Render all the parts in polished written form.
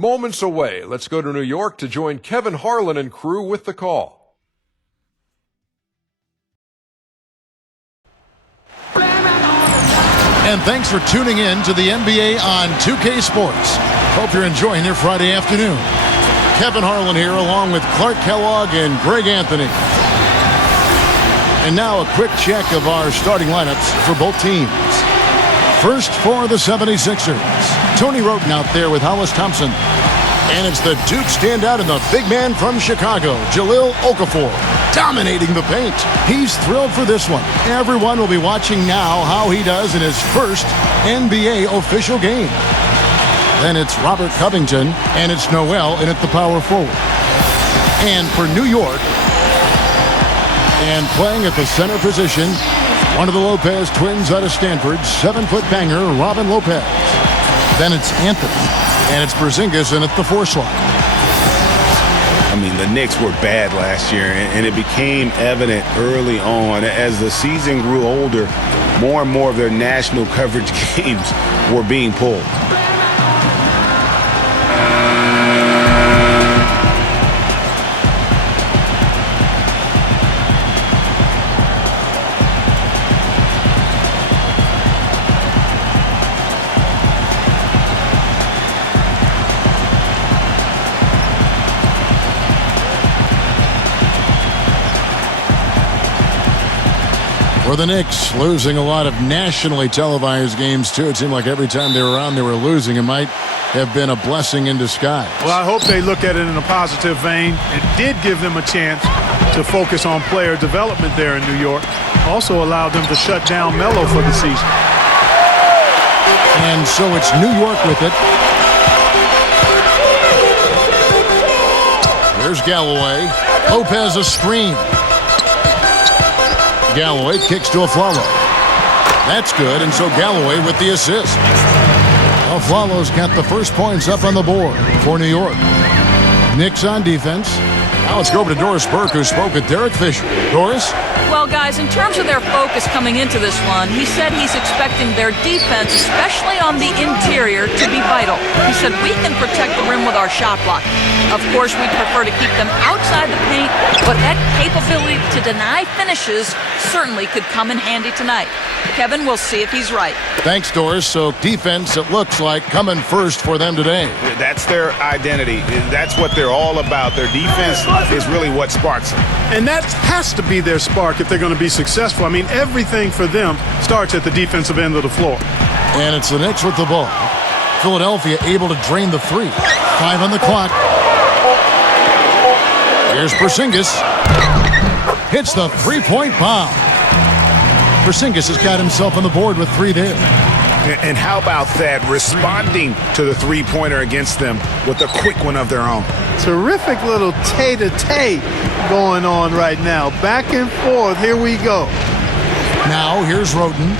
moments away. Let's go to New York to join Kevin Harlan and crew with the call. And thanks for tuning in to the NBA on 2K Sports. Hope you're enjoying your Friday afternoon. Kevin Harlan here along with Clark Kellogg and Greg Anthony. And now a quick check of our starting lineups for both teams. First for the 76ers. Tony Wroten out there with Hollis Thompson. And it's the Duke standout and the big man from Chicago, Jahlil Okafor, dominating the paint. He's thrilled for this one. Everyone will be watching now how he does in his first NBA official game. Then it's Robert Covington, and it's Noel in at the power forward. And for New York, and playing at the center position, one of the Lopez twins out of Stanford, 7-foot banger, Robin Lopez. Then it's Anthony. And it's Porzingis in at the 4 slot. I mean, the Knicks were bad last year, and it became evident early on. As the season grew older, more and more of their national coverage games were being pulled. For the Knicks, losing a lot of nationally televised games, too. It seemed like every time they were around, they were losing. It might have been a blessing in disguise. Well, I hope they look at it in a positive vein. It did give them a chance to focus on player development there in New York. Also allowed them to shut down Melo for the season. And so it's New York with it. There's Galloway. Lopez a screen. Galloway kicks to Afflalo. That's good, and so Galloway with the assist. Afflalo's got the first points up on the board for New York. Knicks on defense. Now let's go over to Doris Burke, who spoke with Derek Fisher. Doris? Well, guys, in terms of their focus coming into this one, he said he's expecting their defense, especially on the interior, to be vital. He said, we can protect the rim with our shot block. Of course, we'd prefer to keep them outside the paint, but that capability to deny finishes certainly could come in handy tonight. Kevin, we'll see if he's right. Thanks, Doris. So defense, it looks like, coming first for them today. That's their identity. That's what they're all about. Their defense is really what sparks them. And that has to be their spark if they're going to be successful. I mean, everything for them starts at the defensive end of the floor. And it's the Knicks with the ball. Philadelphia able to drain the 3. 5 on the clock. Here's Porzingis. Hits the 3-point bomb. Porzingis has got himself on the board with 3 there. And how about that, responding to the three-pointer against them with a quick one of their own. Terrific little tay-to-tay going on right now. Back and forth. Here we go. Now here's Wroten.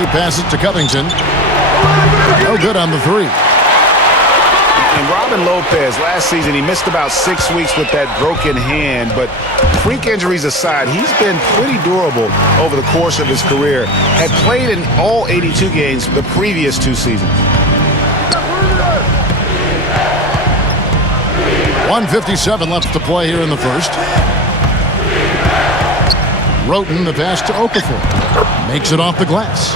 He passes to Covington. No good on the 3. And Robin Lopez, last season, he missed about 6 weeks with that broken hand, but freak injuries aside, he's been pretty durable over the course of his career. Had played in all 82 games the previous 2 seasons. 1:57 left to play here in the first. Wroten the pass to Okafor. Makes it off the glass.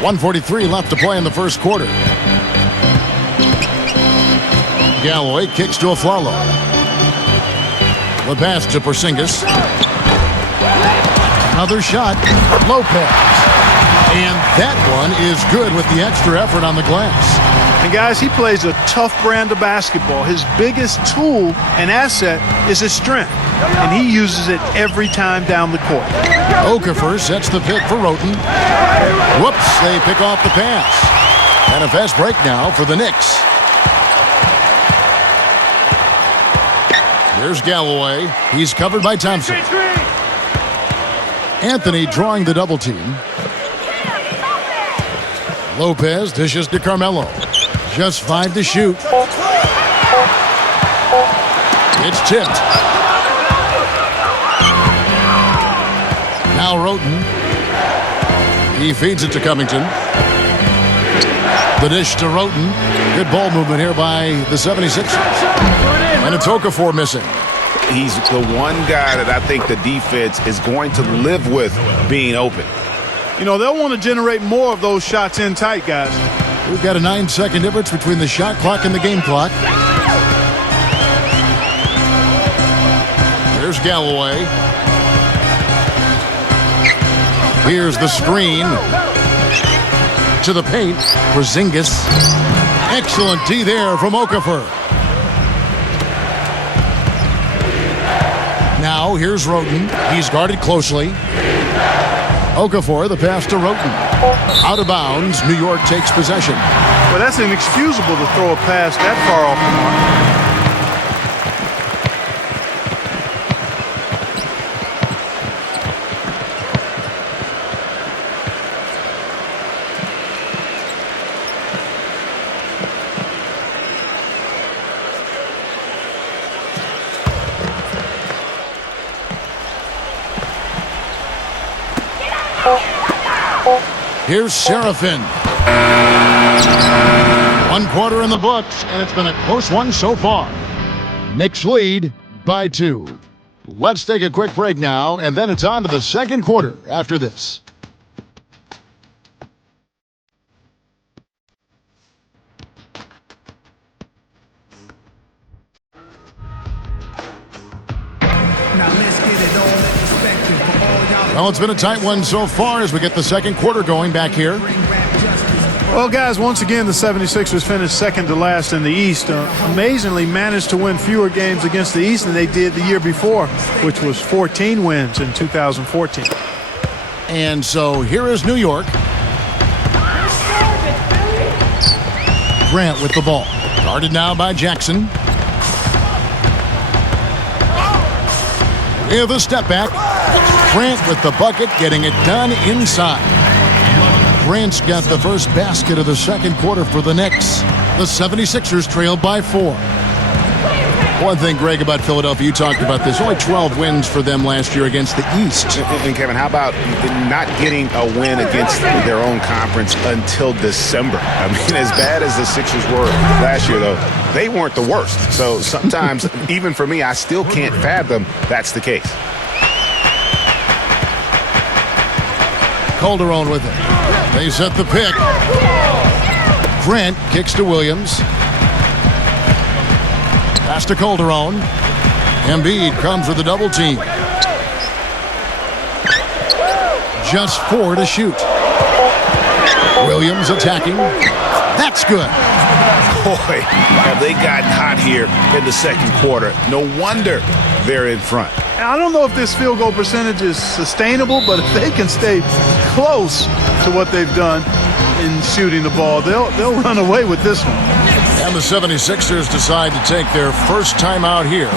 .143 left to play in the first quarter. Galloway kicks to Afflalo. The pass to Porzingis. Another shot. Lopez. And that one is good with the extra effort on the glass. And guys, he plays a tough brand of basketball. His biggest tool and asset is his strength. And he uses it every time down the court. Okafor sets the pick for Wroten. Whoops, they pick off the pass. And a fast break now for the Knicks. There's Galloway. He's covered by Thompson. Anthony drawing the double team. Lopez dishes to Carmelo. Just 5 to shoot. It's tipped. Now Roten. He feeds it to Covington. The dish to Roten. Good ball movement here by the 76ers. And it's Okafor missing. He's the one guy that I think the defense is going to live with being open. You know, they'll want to generate more of those shots in tight, guys. We've got a 9-second difference between the shot clock and the game clock. Here's Galloway. Here's the screen. To the paint. Porzingis. Excellent D there from Okafor. Now here's Roten. He's guarded closely. Okafor, the pass to Roten. Out of bounds. New York takes possession. Well, that's inexcusable to throw a pass that far off the mark. Here's Serafin. 1 quarter in the books, and it's been a close one so far. Knicks lead by 2. Let's take a quick break now, and then it's on to the second quarter after this. Well, it's been a tight one so far as we get the second quarter going back here. Well, guys, once again, the 76ers finished second to last in the East. Amazingly managed to win fewer games against the East than they did the year before, which was 14 wins in 2014. And so here is New York. Grant with the ball. Guarded now by Jackson. With a step back. Grant with the bucket, getting it done inside. Grant's got the first basket of the second quarter for the Knicks. The 76ers trailed by 4. One thing, Greg, about Philadelphia, you talked about this. Only 12 wins for them last year against the East. And Kevin, how about not getting a win against their own conference until December? I mean, as bad as the Sixers were last year, though, they weren't the worst. So sometimes, even for me, I still can't fathom that's the case. Calderon with it. They set the pick. Grant kicks to Williams. Pass to Calderon. Embiid comes with a double team. Just 4 to shoot. Williams attacking. That's good. Boy, have they gotten hot here in the second quarter. No wonder they're in front. I don't know if this field goal percentage is sustainable, but if they can stay close to what they've done in shooting the ball, they'll run away with this one. And the 76ers decide to take their first time out here.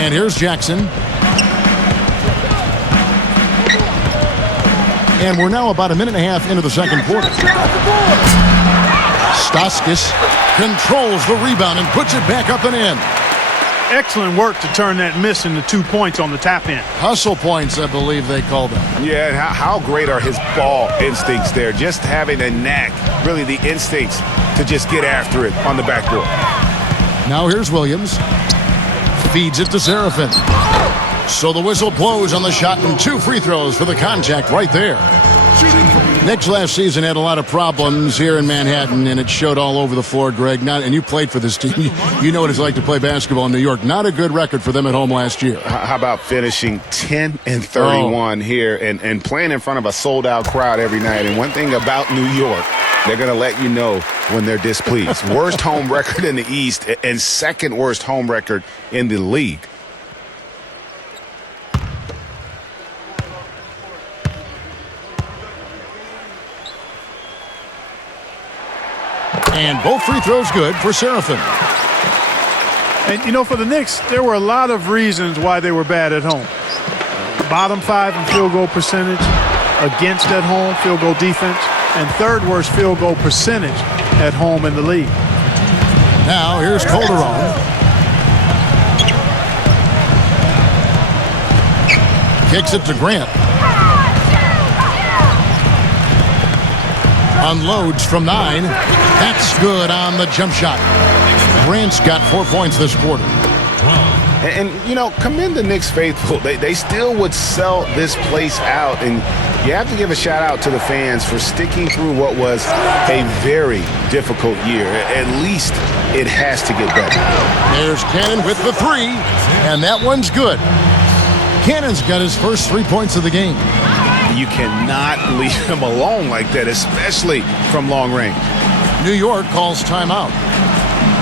And here's Jackson. And we're now about a minute and a half into the second quarter. Stauskas controls the rebound and puts it back up and in. Excellent work to turn that miss into 2 points on the tap in. Hustle points, I believe they call them. Yeah, and how great are his ball instincts there? Just having a knack, really the instincts to just get after it on the backboard. Now here's Williams. Feeds it to Serafin. So the whistle blows on the shot and 2 free throws for the contact right there. Knicks last season had a lot of problems here in Manhattan, and it showed all over the floor, Greg. And you played for this team. You know what it's like to play basketball in New York. Not a good record for them at home last year. How about finishing 10-31 here and playing in front of a sold-out crowd every night? And one thing about New York, they're going to let you know when they're displeased. Worst home record in the East and second worst home record in the league. And both free throws good for Seraphin. And, you know, for the Knicks, there were a lot of reasons why they were bad at home. Bottom 5 in field goal percentage, against at home field goal defense, and third worst field goal percentage at home in the league. Now here's Calderon. Kicks it to Grant. Unloads from 9. That's good on the jump shot. Grant's got 4 points this quarter. And you know, commend the Knicks faithful. They still would sell this place out. And you have to give a shout out to the fans for sticking through what was a very difficult year. At least it has to get better. There's Cannon with the 3. And that one's good. Cannon's got his first 3 points of the game. You cannot leave him alone like that, especially from long range. New York calls timeout.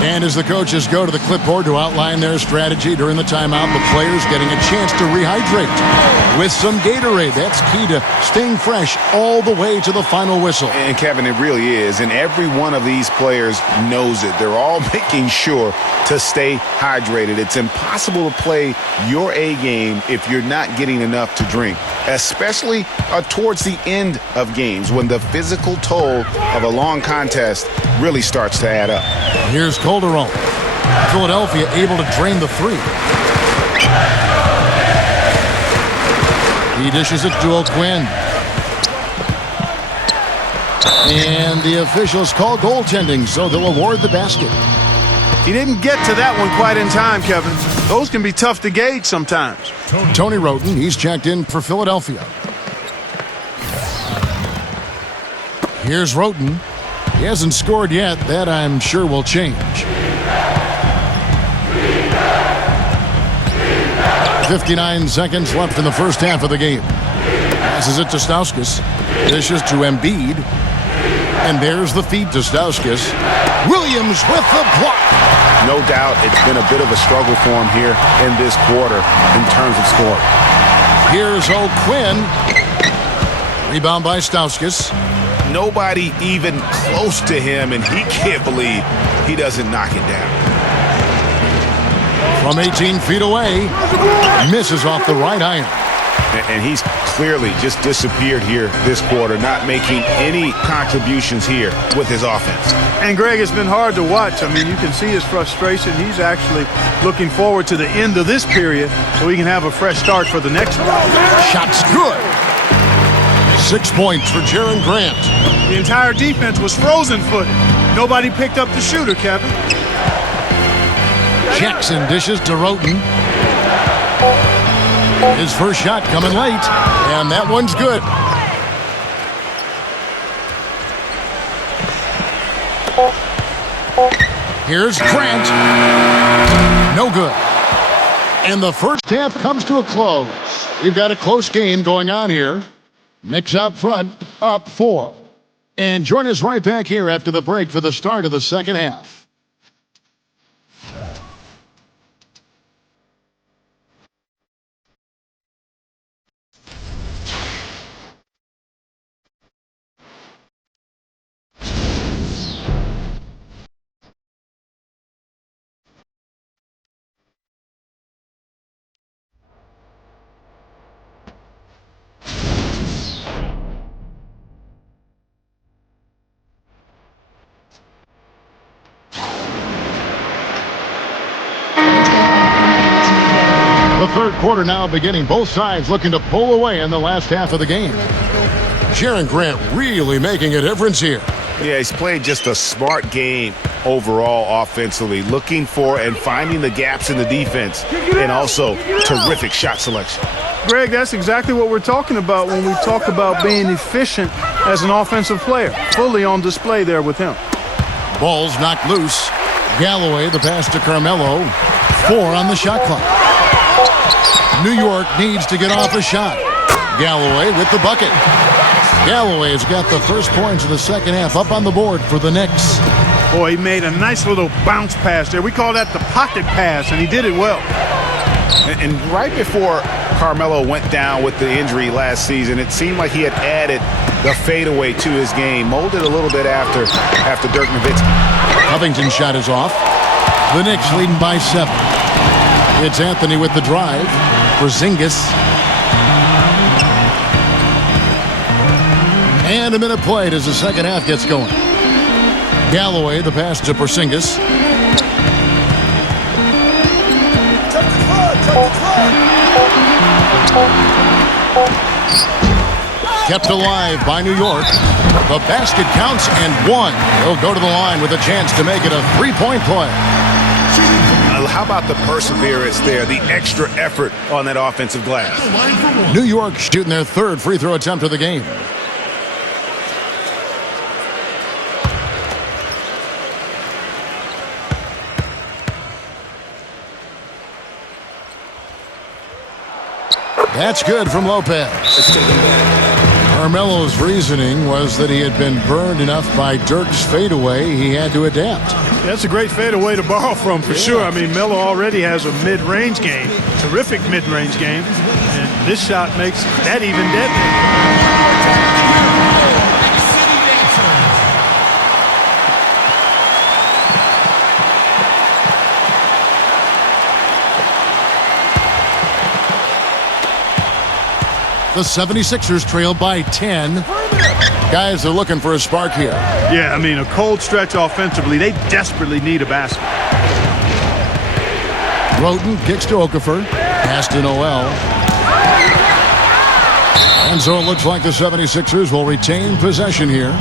And as the coaches go to the clipboard to outline their strategy during the timeout, the players getting a chance to rehydrate with some Gatorade. That's key to staying fresh all the way to the final whistle. And Kevin, it really is. And every one of these players knows it. They're all making sure to stay hydrated. It's impossible to play your A game if you're not getting enough to drink, especially towards the end of games when the physical toll of a long contest really starts to add up. Here's Calderon. Philadelphia able to drain the 3. He dishes it to O'Quinn. And the officials call goaltending, so they'll award the basket. He didn't get to that one quite in time, Kevin. Those can be tough to gauge sometimes. Tony Roten, he's checked in for Philadelphia. Here's Roten. He hasn't scored yet. That, I'm sure, will change. 59 seconds left in the first half of the game. Passes it to Stauskas. Dishes to Embiid. And there's the feed to Stauskas. Williams with the block. No doubt it's been a bit of a struggle for him here in this quarter in terms of scoring. Here's O'Quinn. Rebound by Stauskas. Nobody even close to him, and he can't believe he doesn't knock it down. From 18 feet away, misses off the right iron. And he's clearly just disappeared here this quarter, not making any contributions here with his offense. And, Greg, it's been hard to watch. I mean, you can see his frustration. He's actually looking forward to the end of this period so he can have a fresh start for the next one. Shot's good. 6 points for Jaren Grant. The entire defense was frozen-footed. Nobody picked up the shooter, Kevin. Jackson dishes to Roten. His first shot coming late, and that one's good. Here's Grant. No good. And the first half comes to a close. We've got a close game going on here. Knicks out front, up 4. And join us right back here after the break for the start of the second half. The third quarter now beginning. Both sides looking to pull away in the last half of the game. Jaren Grant really making a difference here. Yeah, he's played just a smart game overall offensively, looking for and finding the gaps in the defense, and also terrific shot selection. Greg, that's exactly what we're talking about when we talk about being efficient as an offensive player. Fully on display there with him. Ball's knocked loose. Galloway, the pass to Carmelo. 4 on the shot clock. New York needs to get off a shot. Galloway with the bucket. Galloway's got the first points of the second half up on the board for the Knicks. Boy, he made a nice little bounce pass there. We call that the pocket pass, and he did it well. And right before Carmelo went down with the injury last season, it seemed like he had added the fadeaway to his game, molded a little bit after Dirk Nowitzki. Covington's shot is off. The Knicks leading by 7. It's Anthony with the drive. Porzingis. And a minute played as the second half gets going. Galloway, the pass to Porzingis. Kept alive by New York. The basket counts and one. He'll go to the line with a chance to make it a three-point play. How about the perseverance there, the extra effort on that offensive glass? New York shooting their third free throw attempt of the game. That's good from Lopez. Carmelo's reasoning was that he had been burned enough by Dirk's fadeaway, he had to adapt. That's a great fadeaway to borrow from, for sure. I mean, Melo already has a mid-range game, terrific mid-range game, and this shot makes that even deadly. The 76ers trail by 10. Guys are looking for a spark here. Yeah, I mean, a cold stretch offensively. They desperately need a basket. Roten kicks to Okafor. Pass to Noel. And so it looks like the 76ers will retain possession here.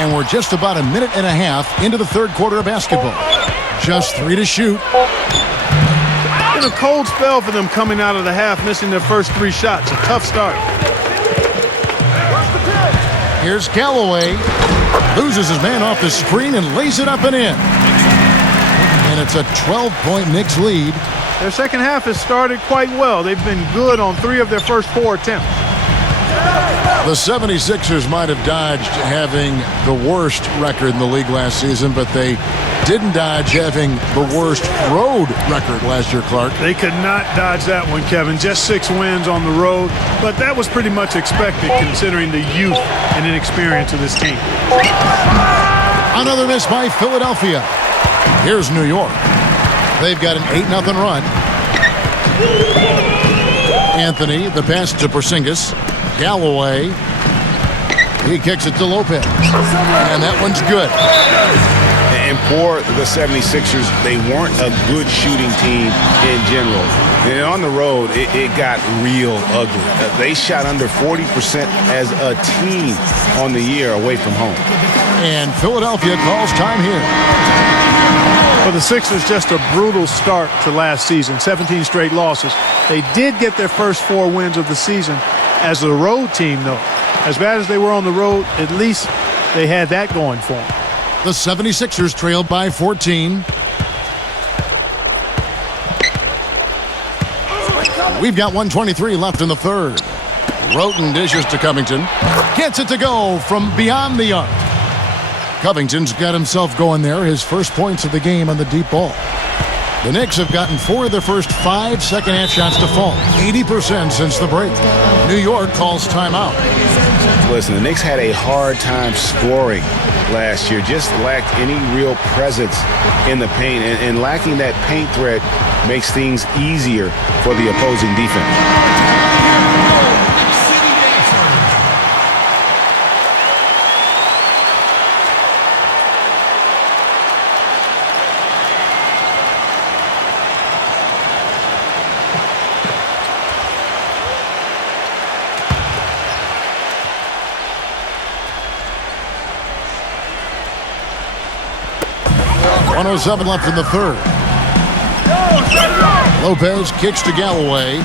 And we're just about a minute and a half into the third quarter of basketball. Just 3 to shoot. In a cold spell for them coming out of the half, missing their first 3 shots. A tough start. Here's Galloway. Loses his man off the screen and lays it up and in. And it's a 12-point Knicks lead. Their second half has started quite well. They've been good on 3 of their first 4 attempts. The 76ers might have dodged having the worst record in the league last season, but they didn't dodge having the worst road record last year, Clark. They could not dodge that one, Kevin. Just 6 wins on the road, but that was pretty much expected considering the youth and inexperience of this team. Another miss by Philadelphia. Here's New York. They've got an 8-0 run. Anthony, the pass to Porzingis. Galloway. He kicks it to Lopez. And that one's good. And for the 76ers, they weren't a good shooting team in general. And on the road, it got real ugly. They shot under 40% as a team on the year away from home. And Philadelphia calls time here. For the Sixers, just a brutal start to last season. 17 straight losses. They did get their first 4 wins of the season as a road team, though. As bad as they were on the road, at least they had that going for them. The 76ers trailed by 14. We've got 1:23 left in the third. Roten dishes to Covington. Gets it to go from beyond the arc. Covington's got himself going there. His first points of the game on the deep ball. The Knicks have gotten 4 of their first 5 second-half shots to fall. 80% since the break. New York calls timeout. Listen, the Knicks had a hard time scoring last year. Just lacked any real presence in the paint. And lacking that paint threat makes things easier for the opposing defense. .107 left in the third. Lopez kicks to Galloway.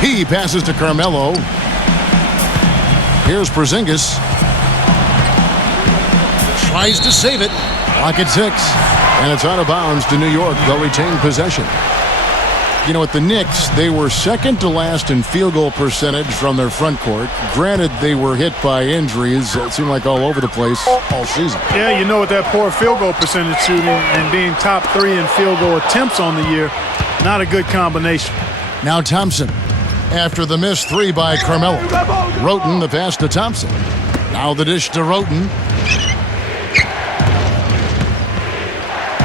He passes to Carmelo. Here's Porzingis. Tries to save it. Clock at 6. And it's out of bounds to New York. They'll retain possession. You know, with the Knicks, they were second to last in field goal percentage from their front court. Granted, they were hit by injuries. It seemed like all over the place all season. Yeah, you know, with that poor field goal percentage shooting and being top 3 in field goal attempts on the year, not a good combination. Now Thompson. After the missed 3 by Carmelo. Roten the pass to Thompson. Now the dish to Roten.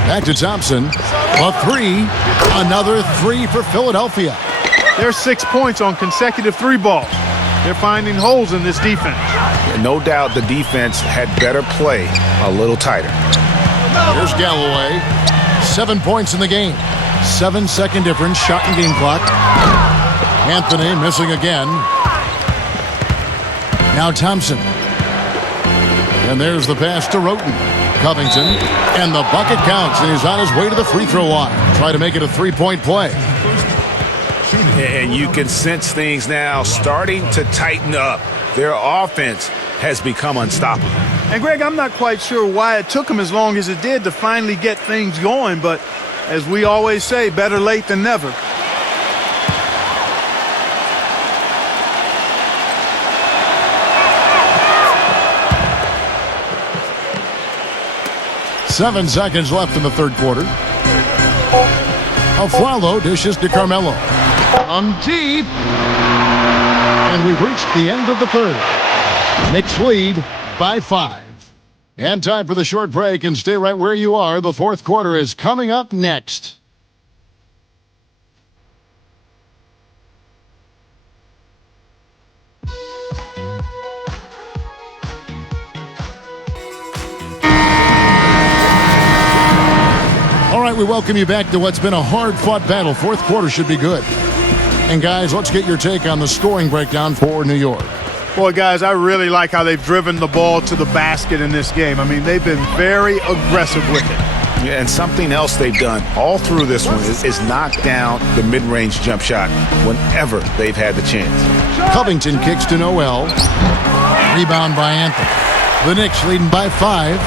Back to Thompson. A 3. Another 3 for Philadelphia. There's 6 points on consecutive 3 balls. They're finding holes in this defense. No doubt the defense had better play a little tighter. Here's Galloway. 7 points in the game. 7-second difference. Shot and game clock. Anthony missing again. Now Thompson. And there's the pass to Roten. Covington. And the bucket counts. And he's on his way to the free throw line. Try to make it a 3-point play. And you can sense things now starting to tighten up. Their offense has become unstoppable. And, Greg, I'm not quite sure why it took them as long as it did to finally get things going. But as we always say, better late than never. Seven seconds left in the third quarter. Aflalo dishes to Carmelo. On deep. And we've reached the end of the third. Knicks lead by 5. And time for the short break, and stay right where you are. The fourth quarter is coming up next. All right, we welcome you back to what's been a hard-fought battle. Fourth quarter should be good. And, guys, let's get your take on the scoring breakdown for New York. Boy, guys, I really like how they've driven the ball to the basket in this game. I mean, they've been very aggressive with it. Yeah, and something else they've done all through this one is knock down the mid-range jump shot whenever they've had the chance. Covington kicks to Noel. Rebound by Anthony. The Knicks leading by 5.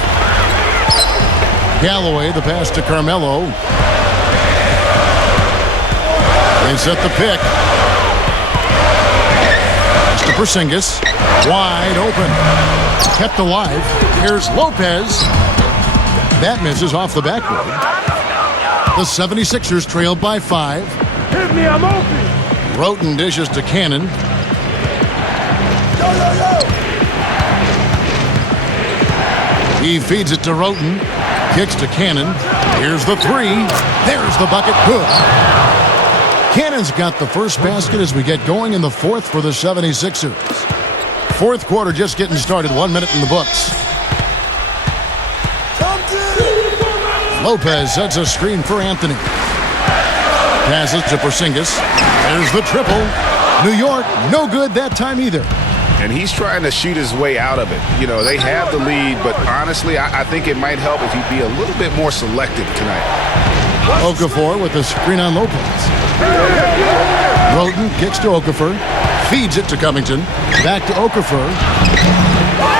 Galloway, the pass to Carmelo. They set the pick. Pass to Porzingis. Wide open. Kept alive. Here's Lopez. That misses off the backboard. The 76ers trailed by 5. Hit me, I'm open. Roten dishes to Cannon. He feeds it to Roten. Kicks to Cannon. Here's the 3. There's the bucket. Good. Cannon's got the first basket as we get going in the fourth for the 76ers. Fourth quarter just getting started. 1 minute in the books. Lopez sets a screen for Anthony. Passes to Porzingis. There's the triple. New York, no good that time either. And he's trying to shoot his way out of it. You know, they have the lead, but honestly, I think it might help if he'd be a little bit more selective tonight. Okafor with the screen on Lopez. Roten kicks to Okafor. Feeds it to Covington. Back to Okafor.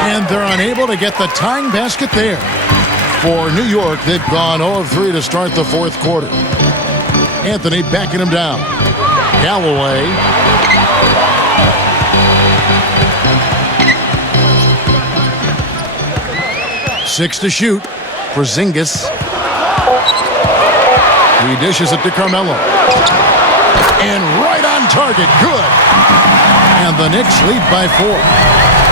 And they're unable to get the tying basket there. For New York, they've gone 0 of 3 to start the fourth quarter. Anthony backing him down. Galloway. Six to shoot. Porzingis. He dishes it to Carmelo. And right on target. Good. And the Knicks lead by 4.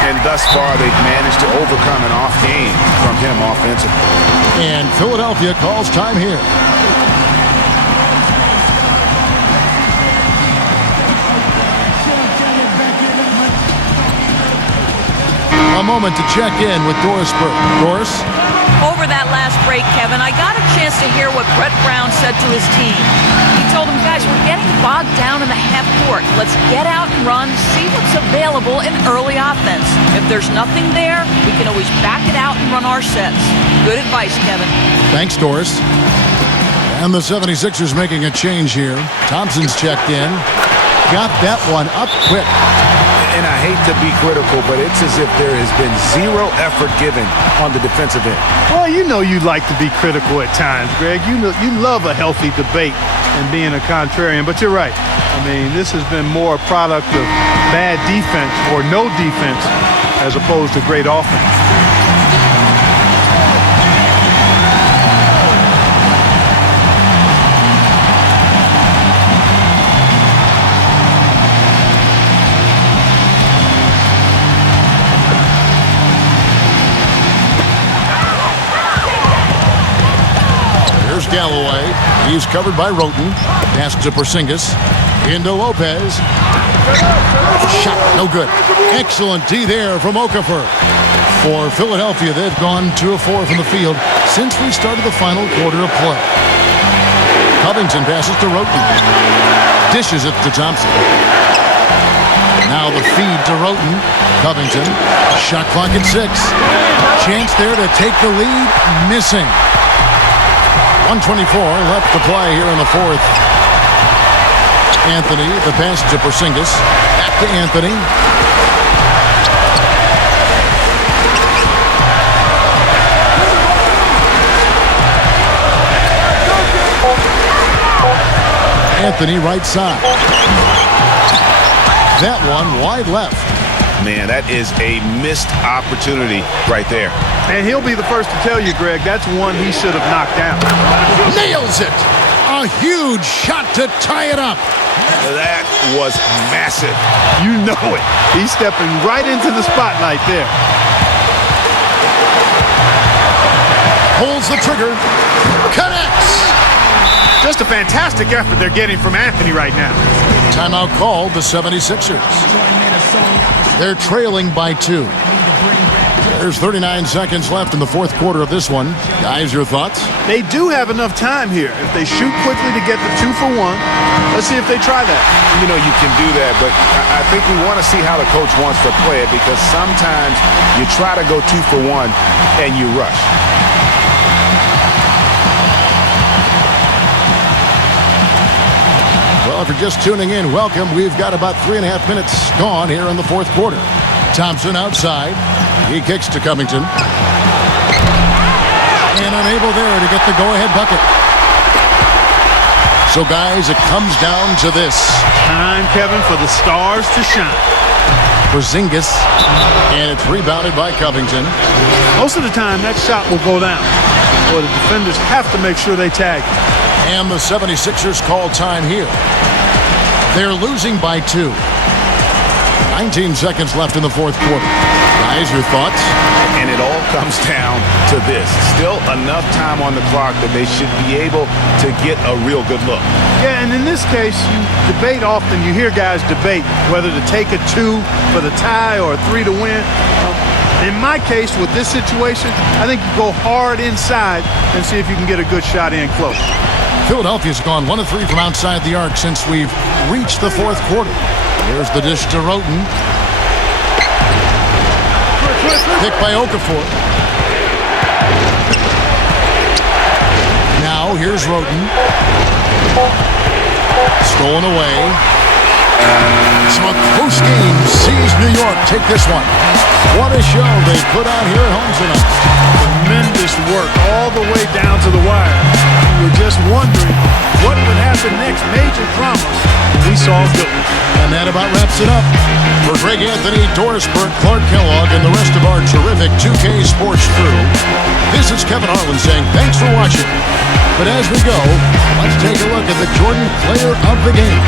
And thus far, they've managed to overcome an off game from him offensively. And Philadelphia calls time here. A moment to check in with Doris Burke. Doris? Over that last break, Kevin, I got a chance to hear what Brett Brown said to his team. He told them, guys, we're getting bogged down in the half court. Let's get out and run, see what's available in early offense. If there's nothing there, we can always back it out and run our sets. Good advice, Kevin. Thanks, Doris. And the 76ers making a change here. Thompson's checked in. Got that one up quick. And I hate to be critical, but it's as if there has been zero effort given on the defensive end. Well, you know you like to be critical at times, Greg. You love a healthy debate and being a contrarian, but you're right. I mean, this has been more a product of bad defense or no defense as opposed to great offense. Galloway. He's covered by Roten. Pass to Porzingis. Into Lopez. Shot no good. Excellent D there from Okafor. For Philadelphia, they've gone 2 of 4 from the field since we started the final quarter of play. Covington passes to Roten. Dishes it to Thompson. Now the feed to Roten. Covington. Shot clock at 6. Chance there to take the lead. Missing. 1:24 left to play here in the fourth. Anthony, the pass to Porzingis. Back to Anthony. Anthony right side. That one wide left. Man, that is a missed opportunity right there. And he'll be the first to tell you, Greg, that's one he should have knocked down. Nails it! A huge shot to tie it up. That was massive. You know it. He's stepping right into the spotlight there. Pulls the trigger. Connects! Just a fantastic effort they're getting from Anthony right now. Timeout called the 76ers. They're trailing by 2. There's 39 seconds left in the fourth quarter of this one. Guys, your thoughts? They do have enough time here. If they shoot quickly to get the 2 for 1, let's see if they try that. You know, you can do that, but I think we want to see how the coach wants to play it, because sometimes you try to go 2 for 1 and you rush. Well, if you're just tuning in, welcome. We've got about 3.5 minutes gone here in the fourth quarter. Thompson outside. He kicks to Covington. And unable there to get the go-ahead bucket. So, guys, it comes down to this. Time, Kevin, for the stars to shine. Porzingis. And it's rebounded by Covington. Most of the time, that shot will go down. Or the defenders have to make sure they tag it. And the 76ers call time here. They're losing by 2. 19 seconds left in the fourth quarter. Guys, your thoughts? And it all comes down to this. Still enough time on the clock that they should be able to get a real good look. Yeah, and in this case, you debate often. You hear guys debate whether to take a 2 for the tie or a 3 to win. In my case, with this situation, I think you go hard inside and see if you can get a good shot in close. Philadelphia's gone 1 of 3 from outside the arc since we've reached the fourth quarter. Here's the dish to Roten. Picked by Okafor. Now here's Roten. Stolen away. So a close game sees New York take this one. What a show they put out here at home tonight. Tremendous work all the way down to the wire. We were just wondering what would happen next. Major promise. We saw good. And that about wraps it up. For Greg Anthony, Doris Burke, Clark Kellogg, and the rest of our terrific 2K Sports crew, this is Kevin Harlan saying thanks for watching. But as we go, let's take a look at the Jordan Player of the Game.